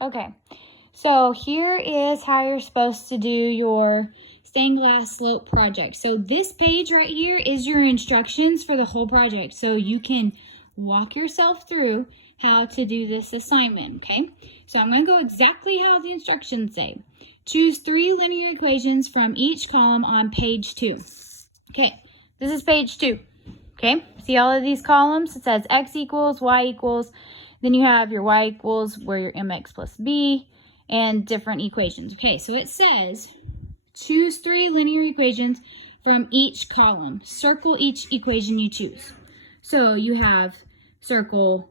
Okay, so here is how you're supposed to do your stained glass slope project. So this page right here is your instructions for the whole project. So you can walk yourself through how to do this assignment, okay? So I'm going to go exactly how the instructions say. Choose 3 linear equations from each column on page 2. Okay, this is page 2. Okay, see all of these columns? It says x equals, y equals. Then you have your y equals where your mx plus b and different equations. Okay, so it says choose 3 linear equations from each column. Circle each equation you choose. So you have circle,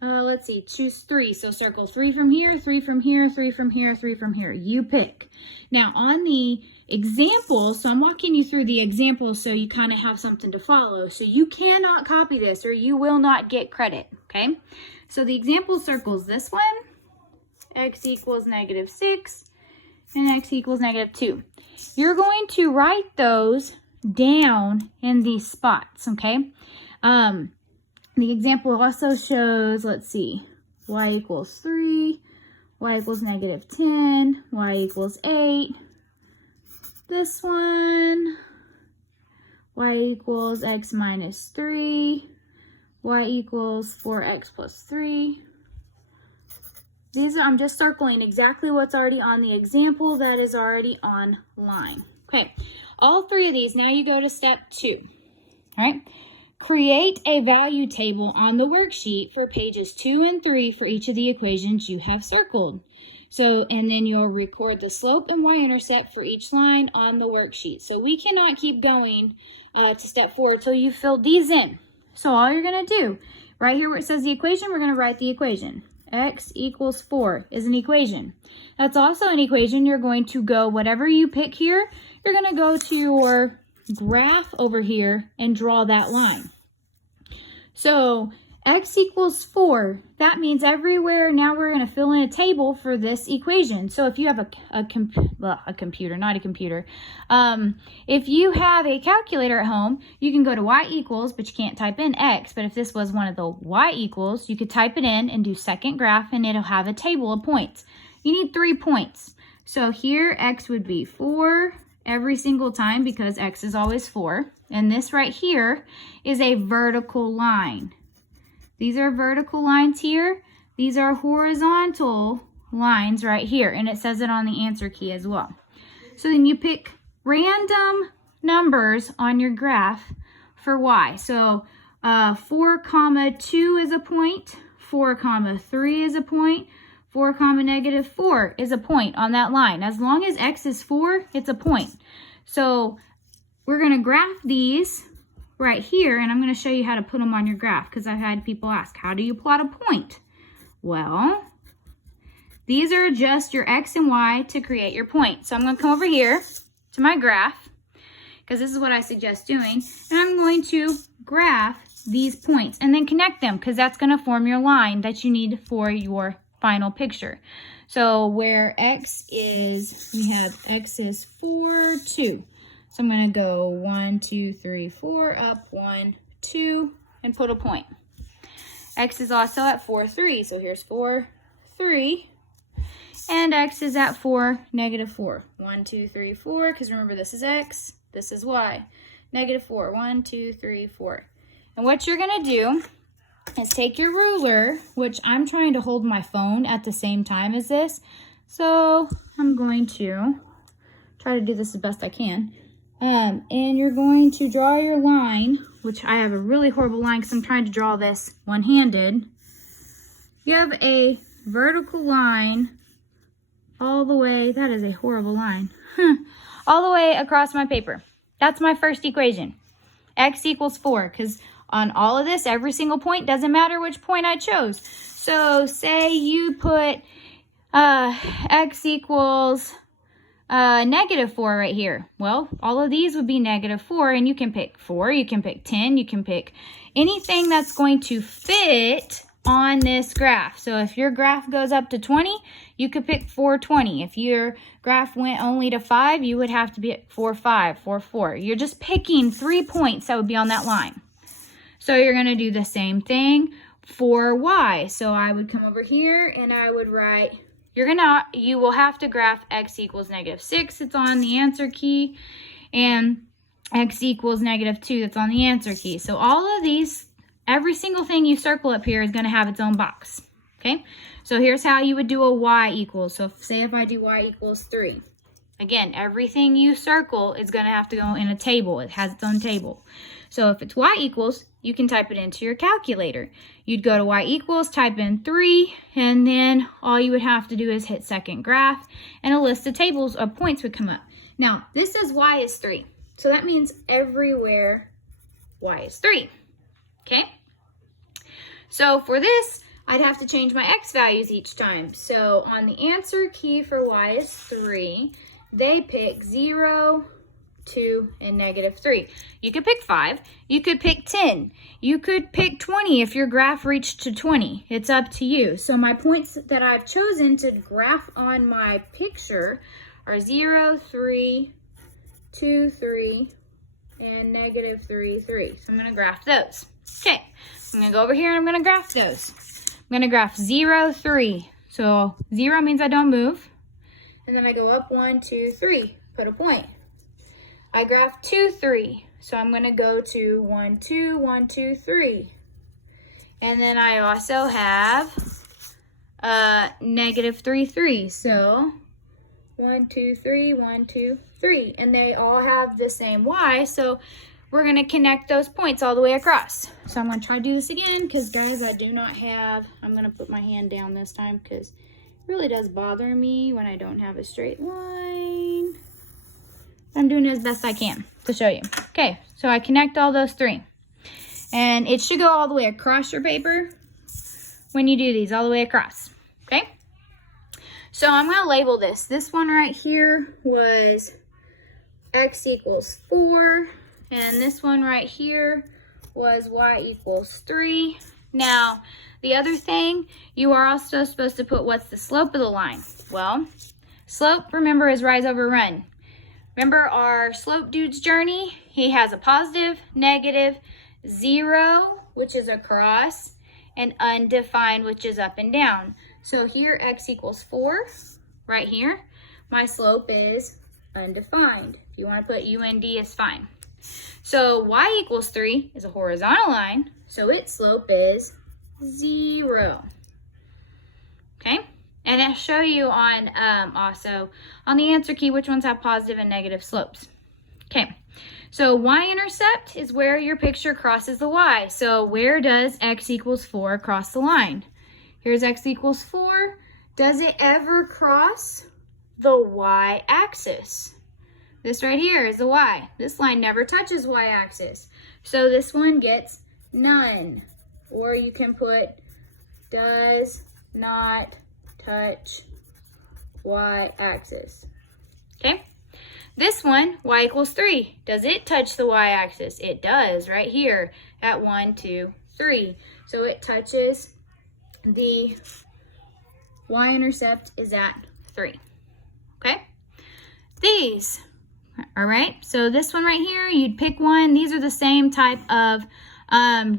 let's see, choose 3. So circle 3 from here, 3 from here, 3 from here, 3 from here. You pick. Now on the example, so I'm walking you through the example so you kind of have something to follow. So you cannot copy this or you will not get credit, okay? So the example circles this one, x equals -6, and x equals -2. You're going to write those down in these spots, okay? The example also shows, let's see, y equals 3, y equals -10, y equals 8. This one, y equals x minus 3, y equals 4x plus 3. These are, I'm just circling exactly what's already on the example that is already online. Okay, all 3 of these, now you go to step 2. All right, create a value table on the worksheet for pages 2 and 3 for each of the equations you have circled. So, and then you'll record the slope and y-intercept for each line on the worksheet. So we cannot keep going to step 4 until you've filled these in. So all you're going to do, right here where it says the equation, we're going to write the equation. X equals 4 is an equation. That's also an equation. You're going to go, whatever you pick here, you're going to go to your graph over here and draw that line. So x equals 4, that means everywhere, now we're going to fill in a table for this equation. So if you have a computer, not a computer. If you have a calculator at home, you can go to y equals, but you can't type in x. But if this was one of the y equals, you could type it in and do second graph, and it'll have a table of points. You need 3 points. So here, x would be 4 every single time because x is always 4. And this right here is a vertical line. These are vertical lines here. These are horizontal lines right here. And it says it on the answer key as well. So then you pick random numbers on your graph for y. So 4, 2 is a point. 4, 3 is a point. 4, -4 is a point on that line. As long as x is 4, it's a point. So we're going to graph these right here, and I'm going to show you how to put them on your graph because I've had people ask, how do you plot a point? Well, these are just your x and y to create your point. So I'm going to come over here to my graph because this is what I suggest doing, and I'm going to graph these points and then connect them because that's going to form your line that you need for your final picture. So where x is, we have x is 4, 2. So I'm going to go 1, 2, 3, 4, up 1, 2, and put a point. X is also at 4, 3. So here's 4, 3. And x is at 4, -4. 1, 2, 3, 4. Because remember, this is x, this is y. -4. 1, 2, 3, 4. And what you're going to do is take your ruler, which I'm trying to hold my phone at the same time as this. So I'm going to try to do this as best I can. And you're going to draw your line, which I have a really horrible line because I'm trying to draw this one-handed. You have a vertical line all the way, that is a horrible line, all the way across my paper. That's my first equation. X equals 4, because on all of this, every single point, doesn't matter which point I chose. So say you put x equals -4 right here. Well, all of these would be -4, and you can pick 4, you can pick 10, you can pick anything that's going to fit on this graph. So if your graph goes up to 20, you could pick 420. If your graph went only to 5, you would have to be at 45, 44. You're just picking 3 points that would be on that line. So you're going to do the same thing for y. So I would come over here and I would write, you will have to graph x equals -6. It's on the answer key. And x equals -2. That's on the answer key. So all of these, every single thing you circle up here is going to have its own box. Okay? So here's how you would do a y equals. So say if I do y equals 3. Again, everything you circle is going to have to go in a table. It has its own table. So if it's y equals, you can type it into your calculator. You'd go to y equals, type in 3, and then all you would have to do is hit second graph, and a list of tables of points would come up. Now, this says y is 3. So that means everywhere y is 3. Okay? So for this, I'd have to change my x values each time. So on the answer key for y is 3, they pick 0, 2, and -3. You could pick 5. You could pick 10. You could pick 20 if your graph reached to 20. It's up to you. So my points that I've chosen to graph on my picture are 0, 3, 2, 3, and -3, 3. So I'm going to graph those. Okay, I'm going to go over here and I'm going to graph those. I'm going to graph 0, 3. So 0 means I don't move. And then I go up 1, 2, 3, put a point. I graph 2, 3. So I'm going to go to 1, 2, 1, 2, 3. And then I also have -3, 3. So 1, 2, 3, 1, 2, 3. And they all have the same y. So we're going to connect those points all the way across. So I'm going to try to do this again because, guys, I do not have, I'm going to put my hand down this time because it really does bother me when I don't have a straight line. I'm doing it as best I can to show you. Okay, so I connect all those 3. And it should go all the way across your paper when you do these, all the way across. Okay? So I'm going to label this. This one right here was x equals 4. And this one right here was y equals 3. Now, the other thing, you are also supposed to put what's the slope of the line. Well, slope, remember, is rise over run. Remember our slope dude's journey? He has a positive, negative, 0, which is across, and undefined, which is up and down. So here, x equals 4, right here. My slope is undefined. If you want to put UND, it's fine. So y equals 3 is a horizontal line, so its slope is 0. Okay? And I'll show you on also on the answer key which ones have positive and negative slopes. Okay, so y-intercept is where your picture crosses the y. So where does x equals 4 cross the line? Here's x equals 4. Does it ever cross the y-axis? This right here is the y. This line never touches y-axis. So this one gets none. Or you can put does not touch y-axis. Okay? This one, y equals 3. Does it touch the y-axis? It does right here at 1, 2, 3. So it touches the y-intercept is at 3. Okay? These. All right, so this one right here, you'd pick one. These are the same type of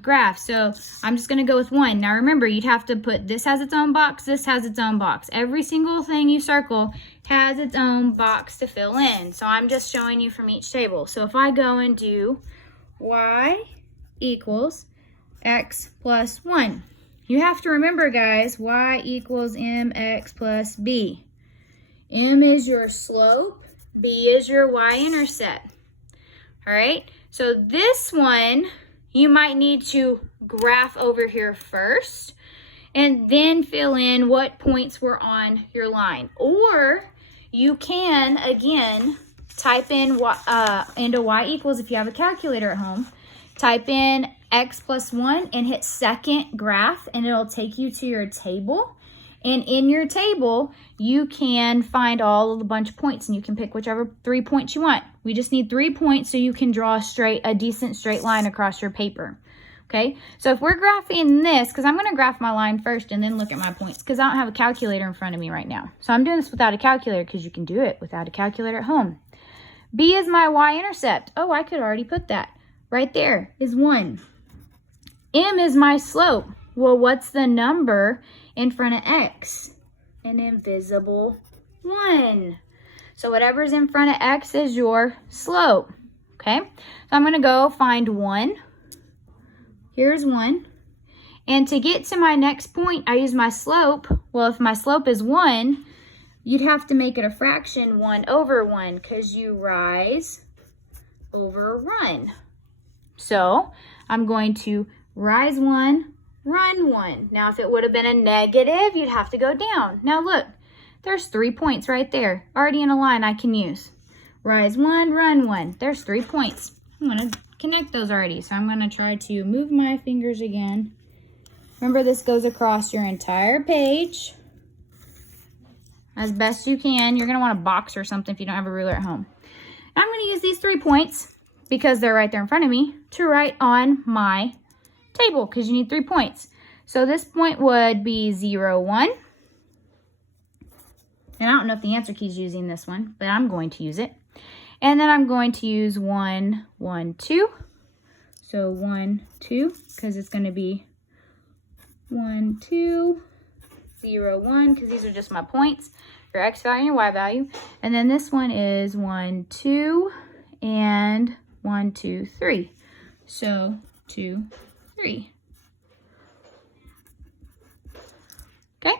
graph. So I'm just going to go with 1. Now remember, you'd have to put this has its own box, this has its own box. Every single thing you circle has its own box to fill in. So I'm just showing you from each table. So if I go and do y equals x plus 1. You have to remember, guys, y equals mx plus b. M is your slope. B is your y-intercept. All right, so this one, you might need to graph over here first and then fill in what points were on your line. Or you can, again, type in into y equals, if you have a calculator at home, type in x plus 1 and hit second graph, and it'll take you to your table. And in your table, you can find all of the bunch of points, and you can pick whichever 3 points you want. We just need 3 points so you can draw a decent straight line across your paper. Okay, so if we're graphing this, because I'm going to graph my line first and then look at my points, because I don't have a calculator in front of me right now. So I'm doing this without a calculator because you can do it without a calculator at home. B is my y-intercept. Oh, I could already put that. Right there is 1. M is my slope. Well, what's the number in front of x? An invisible 1. So whatever's in front of x is your slope, okay? So I'm going to go find 1. Here's 1. And to get to my next point, I use my slope. Well, if my slope is 1, you'd have to make it a fraction 1 over 1 because you rise over run. So I'm going to rise 1, run 1. Now, if it would have been a negative, you'd have to go down. Now, look, there's 3 points right there, already in a line I can use. Rise 1, run 1. There's 3 points. I'm going to connect those already. So I'm going to try to move my fingers again. Remember, this goes across your entire page as best you can. You're going to want a box or something if you don't have a ruler at home. I'm going to use these 3 points because they're right there in front of me to write on my table because you need 3 points. So this point would be 0, 1. And I don't know if the answer key is using this one, but I'm going to use it. And then I'm going to use 1, 1, 2. So 1, 2, because it's going to be 1, 2, 0, 1, because these are just my points, your x value and your y value. And then this one is 1, 2, and 1, 2, 3. So 2, 3. Okay.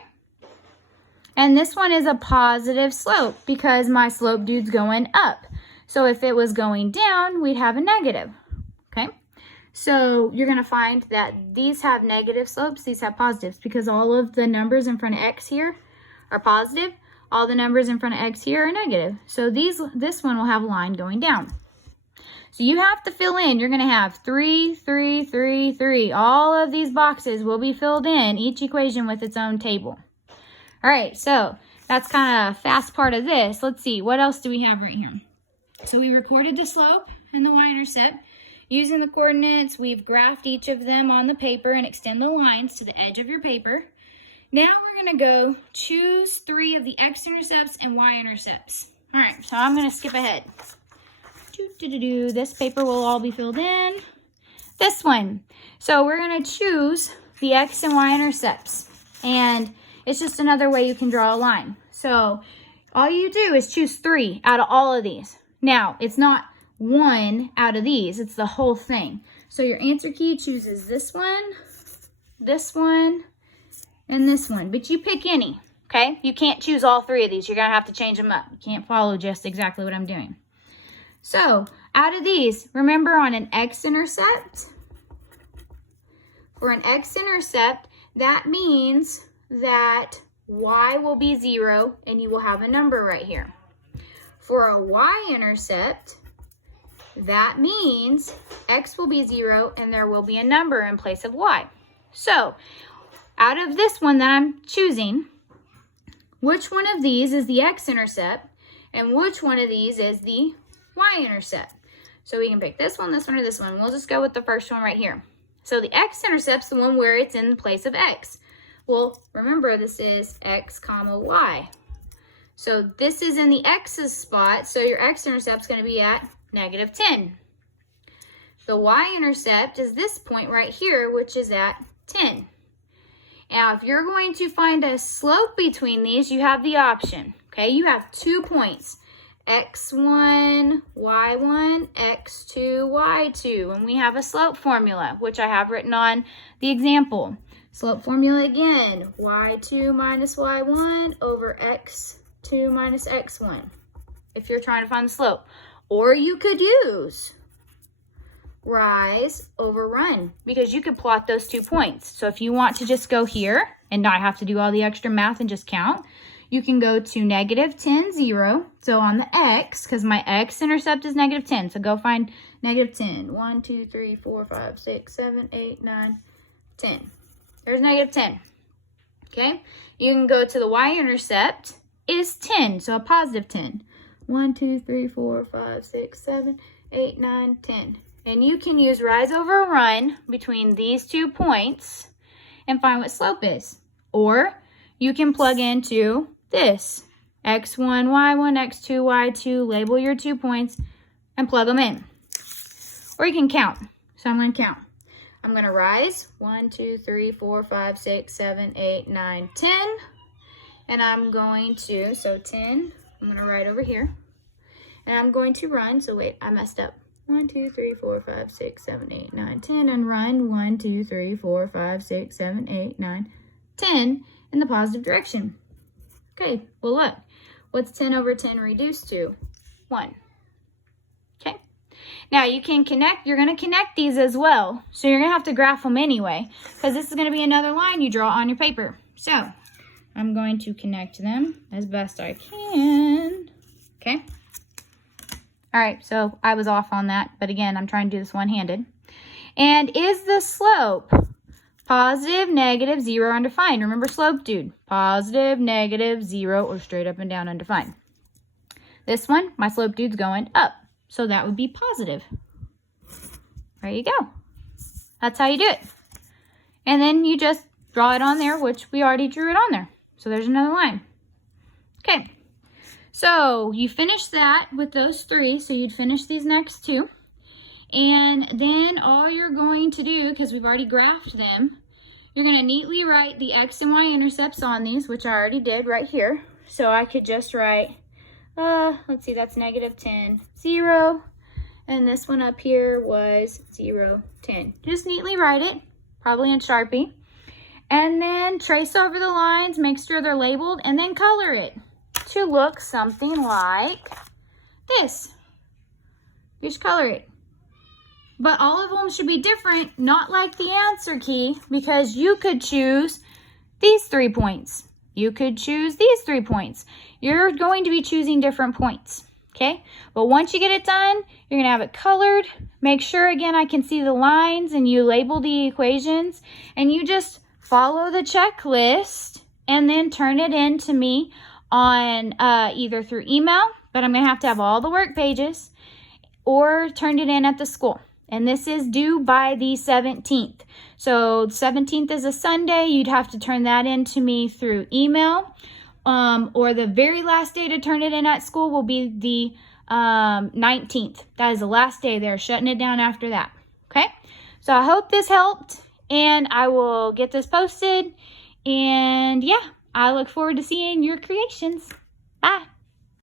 And this one is a positive slope because my slope dude's going up. So if it was going down, we'd have a negative. Okay. So you're going to find that these have negative slopes, these have positives, because all of the numbers in front of x here are positive. All the numbers in front of x here are negative. So this one will have a line going down. So you have to fill in. You're going to have 3, 3, 3, 3. All of these boxes will be filled in, each equation with its own table. All right, so that's kind of a fast part of this. Let's see, what else do we have right here? So we recorded the slope and the y-intercept. Using the coordinates, we've graphed each of them on the paper and extend the lines to the edge of your paper. Now we're going to go choose 3 of the x-intercepts and y-intercepts. All right, so I'm going to skip ahead. This paper will all be filled in. This one. So we're going to choose the x and y-intercepts. And it's just another way you can draw a line. So all you do is choose 3 out of all of these. Now, it's not 1 out of these. It's the whole thing. So your answer key chooses this one, and this one. But you pick any, okay? You can't choose all 3 of these. You're going to have to change them up. You can't follow just exactly what I'm doing. So out of these, remember on an x-intercept, for an x-intercept, that means that y will be 0 and you will have a number right here. For a y-intercept, that means x will be 0 and there will be a number in place of y. So out of this one that I'm choosing, which one of these is the x-intercept and which one of these is the y-intercept? So we can pick this one, or this one. We'll just go with the first one right here. So the x-intercept's the one where it's in place of x. Well, remember this is x comma y. So this is in the x's spot, so your x-intercept's going to be at -10. The y-intercept is this point right here, which is at 10. Now, if you're going to find a slope between these, you have the option, okay? You have 2 points, x1, y1, x2, y2, and we have a slope formula, which I have written on the example. Slope formula again, y2 minus y1 over x2 minus x1, if you're trying to find the slope. Or you could use rise over run, because you could plot those 2 points. So if you want to just go here and not have to do all the extra math and just count, you can go to -10, 0. So on the x, because my x-intercept is -10, so go find -10. 1, 2, 3, 4, 5, 6, 7, 8, 9, 10. There's -10. Okay? You can go to the y-intercept is 10, so a +10. 1, 2, 3, 4, 5, 6, 7, 8, 9, 10. And you can use rise over run between these 2 points and find what slope is. Or you can plug into this, x1, y1, x2, y2, label your 2 points and plug them in. Or you can count. So I'm going to count. I'm going to rise 1, 2, 3, 4, 5, 6, 7, 8, 9, 10. And I'm going to, so 10, I'm going to write over here. And I'm going to run, so wait, I messed up. 1, 2, 3, 4, 5, 6, 7, 8, 9, 10. And run 1, 2, 3, 4, 5, 6, 7, 8, 9, 10 in the positive direction. Okay, well look, what's 10 over 10 reduced to? 1. Okay, now you can connect, you're going to connect these as well. So you're going to have to graph them anyway, because this is going to be another line you draw on your paper. So I'm going to connect them as best I can. Okay. All right, so I was off on that, but again, I'm trying to do this one-handed. And is the slope positive, negative, 0, undefined? Remember slope, dude. Positive, negative, 0, or straight up and down, undefined. This one, my slope dude's going up, so that would be positive. There you go. That's how you do it. And then you just draw it on there, which we already drew it on there. So there's another line. Okay. So you finish that with those 3. So you'd finish these next 2. And then all you're going to do, because we've already graphed them, you're going to neatly write the X and Y intercepts on these, which I already did right here. So I could just write, let's see, that's negative 10, 0. And this one up here was 0, 10. Just neatly write it, probably in Sharpie. And then trace over the lines, make sure they're labeled, and then color it to look something like this. You just color it. But all of them should be different, not like the answer key, because you could choose these 3 points. You could choose these 3 points. You're going to be choosing different points, okay? But once you get it done, you're going to have it colored. Make sure, again, I can see the lines, and you label the equations, and you just follow the checklist and then turn it in to me on either through email, but I'm going to have all the work pages, or turn it in at the school. And this is due by the 17th. So 17th is a Sunday. You'd have to turn that in to me through email. Or the very last day to turn it in at school will be the 19th. That is the last day. They're shutting it down after that. Okay? So I hope this helped. And I will get this posted. And yeah, I look forward to seeing your creations. Bye.